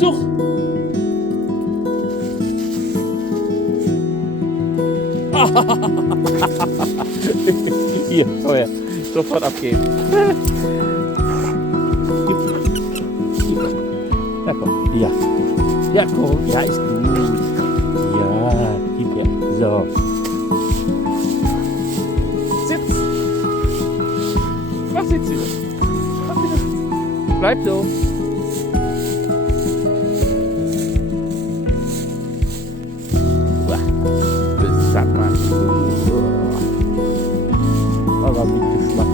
Such! Hier, komm her. Sofort abgeben. Ja, komm. Ja. Ja, komm. Ja, ist gut. Ja, gib her. So. Sitz. Mach Sitz wieder. Mach wieder. Bleib so. Sag mal. Aber mit Geschmack.